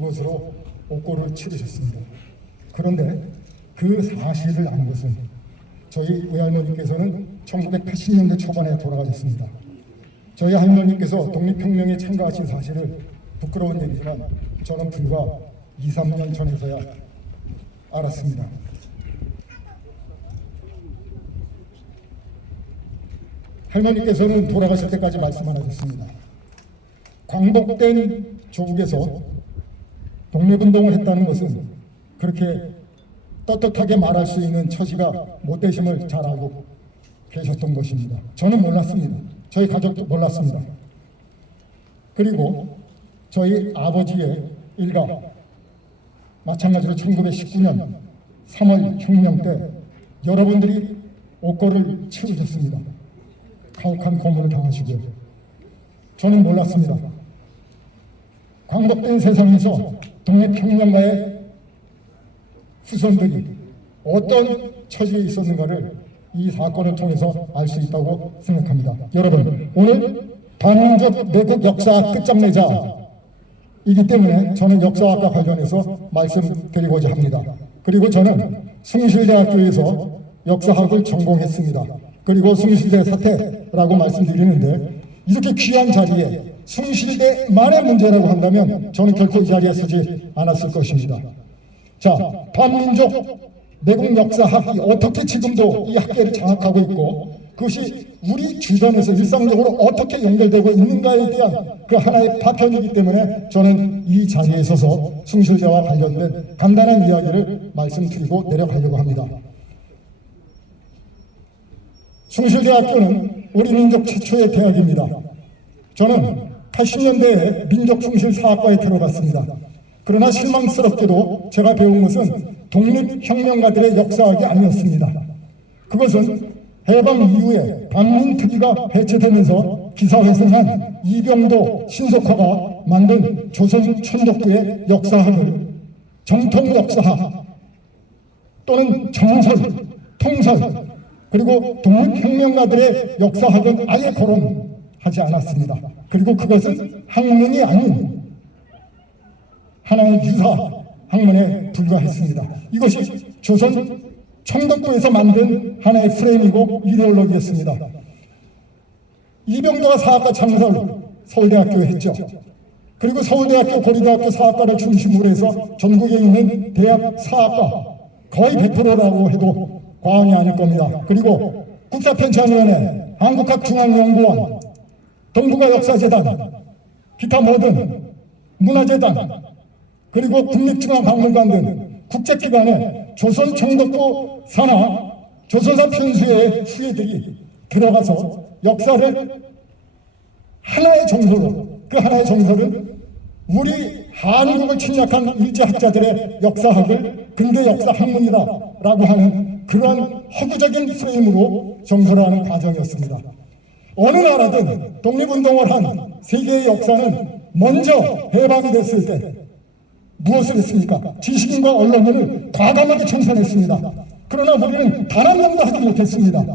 그곳으로 옥고를 치르셨습니다. 그런데 그 사실을 안 것은 저희 외할머니께서는 1980년대 초반에 돌아가셨습니다. 저희 할머니께서 독립혁명에 참가하신 사실을 부끄러운 얘기지만 저는 불과 2, 3년 전에서야 알았습니다. 할머니께서는 돌아가실 때까지 말씀 안 하셨습니다. 광복된 조국에서 독립운동을 했다는 것은 그렇게 떳떳하게 말할 수 있는 처지가 못 되심을 잘 알고 계셨던 것입니다. 저는 몰랐습니다. 저희 가족도 몰랐습니다. 그리고 저희 아버지의 일가 마찬가지로 1919년 3월 혁명 때 여러분들이 옥고를 치르셨습니다. 가혹한 고문을 당하시고요. 저는 몰랐습니다. 광복된 세상에서 독립혁명가의 후손들이 어떤 처지에 있었는가를 이 사건을 통해서 알 수 있다고 생각합니다. 여러분, 오늘 반민족 내국 역사 끝장내자이기 때문에 저는 역사학과 관련해서 말씀드리고자 합니다. 그리고 저는 숭실대학교에서 역사학을 전공했습니다. 그리고 숭실대 사태라고 말씀드리는데 이렇게 귀한 자리에 숭실대만의 문제라고 한다면 저는 결코 이 자리에 서지 않았을 것입니다. 자, 반민족 내국 역사학이 어떻게 지금도 이 학계를 장악하고 있고 그것이 우리 주변에서 일상적으로 어떻게 연결되고 있는가에 대한 그 하나의 파편이기 때문에 저는 이 자리에 서서 숭실대와 관련된 간단한 이야기를 말씀드리고 내려가려고 합니다. 숭실대학교는 우리 민족 최초의 대학입니다. 저는 80년대에 민족숭실사학과에 들어갔습니다. 그러나 실망스럽게도 제가 배운 것은 독립혁명가들의 역사학이 아니었습니다. 그것은 해방 이후에 반민특위가 해체되면서 기사회생한 이병도 신속화가 만든 조선 천독교의 역사학을 정통 역사학 또는 정설, 통설 그리고 독립혁명가들의 역사학은 아예 거론하지 않았습니다. 그리고 그것은 학문이 아닌 하나의 유사 학문에 불과했습니다. 이것이 조선 청독부에서 만든 하나의 프레임이고 이데올로기였습니다. 이병도가 사학과 창설을 서울대학교에 했죠. 그리고 서울대학교, 고려대학교 사학과를 중심으로 해서 전국에 있는 대학 사학과 거의 100%라고 해도 과언이 아닐 겁니다. 그리고 국사편찬위원회, 한국학중앙연구원, 동북아역사재단, 기타 모든 문화재단, 그리고 국립중앙박물관 등 국제기관에 조선 청독부 산하 조선사 편수의 후예들이 들어가서 역사를 하나의 정서로, 그 하나의 정서는 우리 한국을 침략한 일제학자들의 역사학을 근대 역사 학문이다라고 하는 그러한 허구적인 프레임으로 정설화하는 과정이었습니다. 어느 나라든 독립운동을 한 세계의 역사는 먼저 해방이 됐을 때 무엇을 했습니까? 지식인과 언론을 과감하게 청산했습니다. 그러나 우리는 단 한 명도 하지 못했습니다.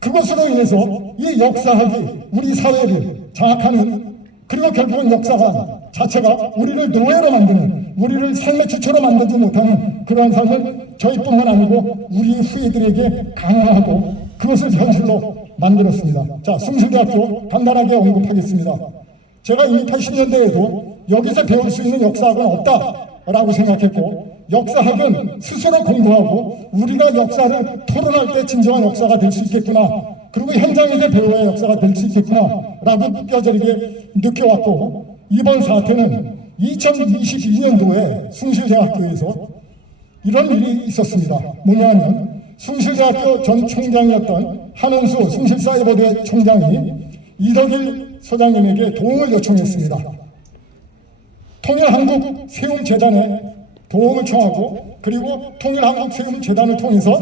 그것으로 인해서 이 역사학이 우리 사회를 장악하는, 그리고 결국은 역사가 자체가 우리를 노예로 만드는, 우리를 삶의 주체로 만들지 못하는 그러한 삶을 저희뿐만 아니고 우리 후예들에게 강화하고 그것을 현실로 만들었습니다. 자, 숭실대학교 간단하게 언급하겠습니다. 제가 이미 80년대에도 여기서 배울 수 있는 역사학은 없다라고 생각했고, 역사학은 스스로 공부하고 우리가 역사를 토론할 때 진정한 역사가 될 수 있겠구나, 그리고 현장에서 배워야 역사가 될 수 있겠구나 라고 뼈저리게 느껴왔고, 이번 사태는 2022년도에 숭실대학교에서 이런 일이 있었습니다. 뭐냐면 숭실대학교 전 총장이었던 한은수 숭실사이버대 총장이 이덕일 소장님에게 도움을 요청했습니다. 통일한국 세움재단에 도움을 청하고, 그리고 통일한국 세움재단을 통해서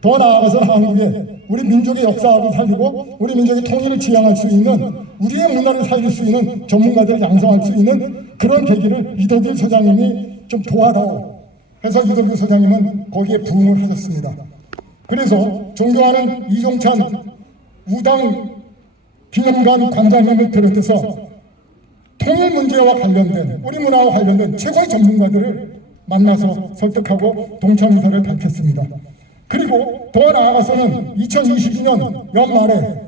더 나아가서 한국에 우리 민족의 역사학을 살리고 우리 민족의 통일을 지향할 수 있는, 우리의 문화를 살릴 수 있는 전문가들을 양성할 수 있는 그런 계기를 이덕일 소장님이 좀 도와다오 해서 이덕일 소장님은 거기에 부응을 하셨습니다. 그래서 존경하는 이종찬 우당 기념관 관장님을 비롯해서 통일 문제와 관련된 우리 문화와 관련된 최고의 전문가들을 만나서 설득하고 동참 의사를 밝혔습니다. 그리고 더 나아가서는 2022년 연말에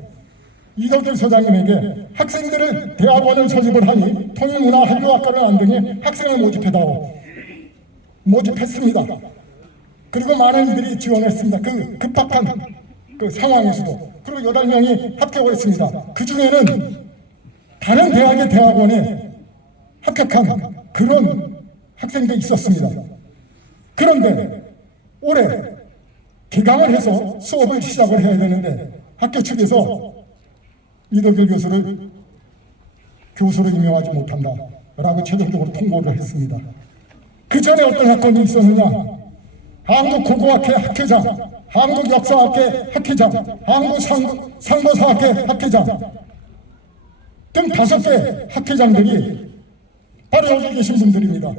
이덕길 소장님에게 학생들을 대학원을 설립을 하니 통일문화한류학과를 만드니 학생을 모집했습니다. 그리고 많은 이들이 지원했습니다. 그 급박한 그 상황에서도. 그리고 8명이 합격을 했습니다. 그 중에는 다른 대학의 대학원에 합격한 그런 학생도 있었습니다. 그런데 올해 개강을 해서 수업을 시작을 해야 되는데 학교 측에서 이덕길 교수를 교수로 임명하지 못한다라고 최종적으로 통보를 했습니다. 그 전에 어떤 사건이 있었느냐? 한국고고학회 학회장, 한국역사학회 학회장, 한국상보사학회 학회장 등 5개 학회장들이 바로 여기 계신 분들입니다.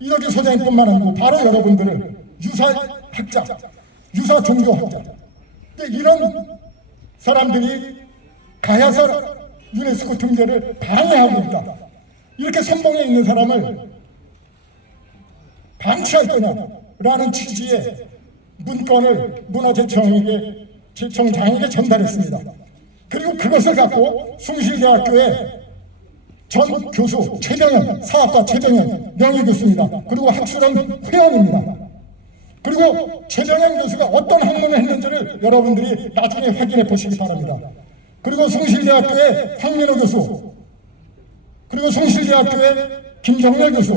이덕길 소장님뿐만 아니고 바로 여러분들을 유사학자, 유사종교학자 이런 사람들이 가야사 유네스코 등재를 방해하고 있다. 이렇게 선봉에 있는 사람을 방치할 거냐라는 취지의 문건을 문화재청장에게 전달했습니다. 그리고 그것을 갖고 숭실대학교의 전 교수 최정현, 사학과 최정현 명예교수입니다. 그리고 학술원 회원입니다. 그리고 최정현 교수가 어떤 학문을 했는지를 여러분들이 나중에 확인해 보시기 바랍니다. 그리고 숭실대학교의 황민호 교수, 그리고 숭실대학교의 김정렬 교수,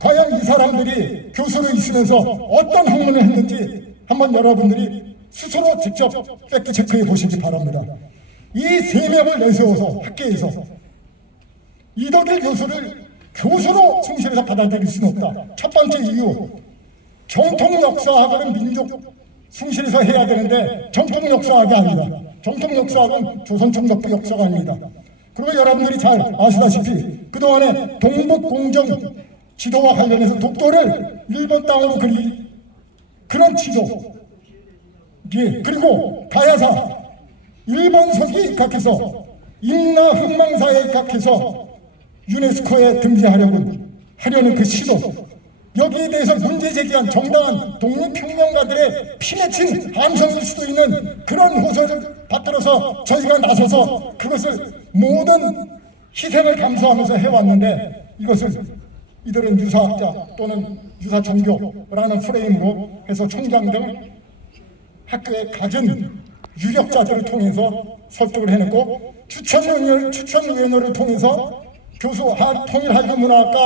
과연 이 사람들이 교수로 있으면서 어떤 학문을 했는지 한번 여러분들이 스스로 직접 팩트 체크해 보시기 바랍니다. 이 3명을 내세워서 학계에서 이덕길 교수를 교수로 숭실에서 받아들일 수는 없다. 첫 번째 이유, 정통 역사학은 민족 숭실에서 해야 되는데 정통 역사학이 아닙니다. 정통 역사학은 조선총독부 역사관입니다. 그리고 여러분들이 잘 아시다시피 그동안에 동북공정 지도와 관련해서 독도를 일본 땅으로 그런 지도, 예, 그리고 가야사 일본 서기에 입각해서 임나 흥망사에 입각해서 유네스코에 등재하려는 그 시도, 여기에 대해서 문제 제기한 정당한 독립혁명가들의 피맺힌 함성일 수도 있는 그런 호소를 받들어서 저희가 나서서 그것을 모든 희생을 감수하면서 해왔는데 이것을 이들은 유사학자 또는 유사종교라는 프레임으로 해서 총장 등 학교에 가진 유력자들을 통해서 설득을 해냈고 추천위원회를 통해서 통일한류문화학과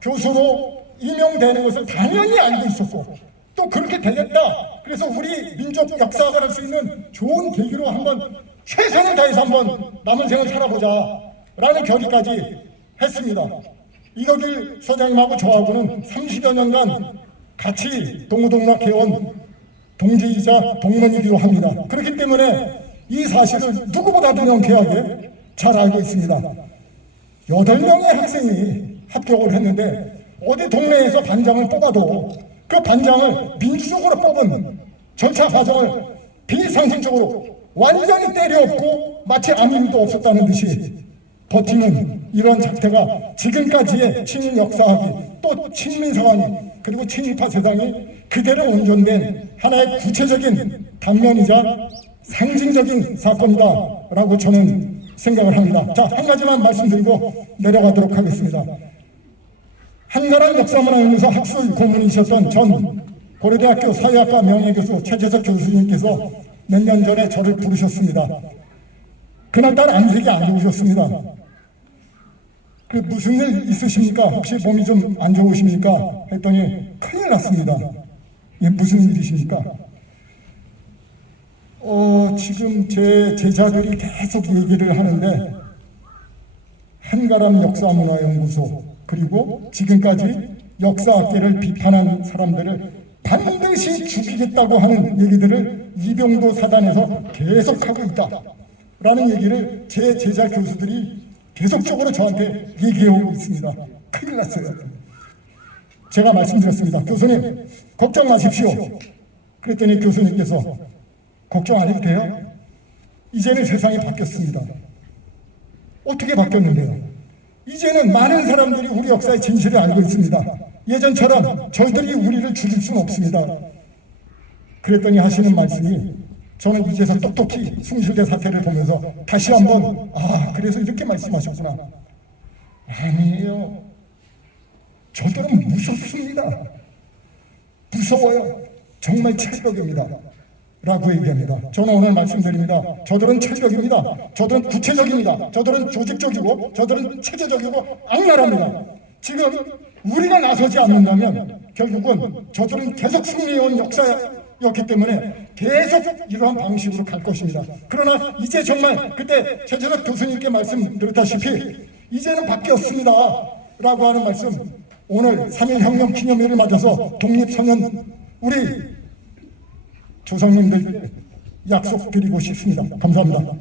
교수로 임명되는 것을 당연히 알고 있었고 또 그렇게 되겠다. 그래서 우리 민족 역사학을 할 수 있는 좋은 계기로 한번 최선을 다해서 한번 남은 생을 살아보자 라는 결의까지 했습니다. 이덕길 소장님하고 저하고는 30여 년간 같이 동우동락해온 동지이자 동문이기도 합니다. 그렇기 때문에 이 사실을 누구보다도 명쾌하게 잘 알고 있습니다. 8명의 학생이 합격을 했는데 어디 동네에서 반장을 뽑아도 그 반장을 민주적으로 뽑은 절차 과정을 비상식적으로 완전히 때려엎고 마치 아무 일도 없었다는 듯이 버티는 이런 작태가 지금까지의 친일 역사학이 또 친민사관이 그리고 친일파 세상이 그대로 온전된 하나의 구체적인 단면이자 상징적인 사건이다라고 저는 생각을 합니다. 자, 한 가지만 말씀드리고 내려가도록 하겠습니다. 한가람 역사문화연구소 학술 고문이셨던 전 고려대학교 사회학과 명예교수 최재석 교수님께서 몇 년 전에 저를 부르셨습니다. 그날따라 안색이 안 좋으셨습니다. 무슨 일 있으십니까? 혹시 몸이 좀 안 좋으십니까? 했더니 큰일 났습니다. 무슨 일이십니까? 지금 제 제자들이 계속 얘기를 하는데 한가람 역사문화연구소 그리고 지금까지 역사학계를 비판한 사람들을 반드시 죽이겠다고 하는 얘기들을 이병도 사단에서 계속하고 있다라는 얘기를 제 제자 교수들이 계속적으로 저한테 얘기해오고 있습니다. 큰일 났어요. 제가 말씀드렸습니다. 교수님, 걱정 마십시오. 그랬더니 교수님께서 걱정 안 해도 돼요? 이제는 세상이 바뀌었습니다. 어떻게 바뀌었는데요? 이제는 많은 사람들이 우리 역사의 진실을 알고 있습니다. 예전처럼 저들이 우리를 죽일 수는 없습니다. 그랬더니 하시는 말씀이, 저는 이제서 똑똑히 숭실대 사태를 보면서 다시 한번 그래서 이렇게 말씀하셨구나. 아니에요. 저들은 무섭습니다. 무서워요. 정말 철벽입니다. 라고 얘기합니다. 저는 오늘 말씀드립니다. 저들은 철벽입니다. 저들은 구체적입니다. 저들은 조직적이고 저들은 체계적이고 악랄합니다. 지금 우리가 나서지 않는다면 결국은 저들은 계속 승리해온 역사였기 때문에 계속 이러한 방식으로 갈 것입니다. 그러나 이제 정말 그때 최재석 교수님께 말씀드렸다시피 이제는 바뀌었습니다. 라고 하는 말씀, 오늘 3.1혁명 기념일을 맞아서 독립선언 우리 조상님들 약속드리고 싶습니다. 감사합니다.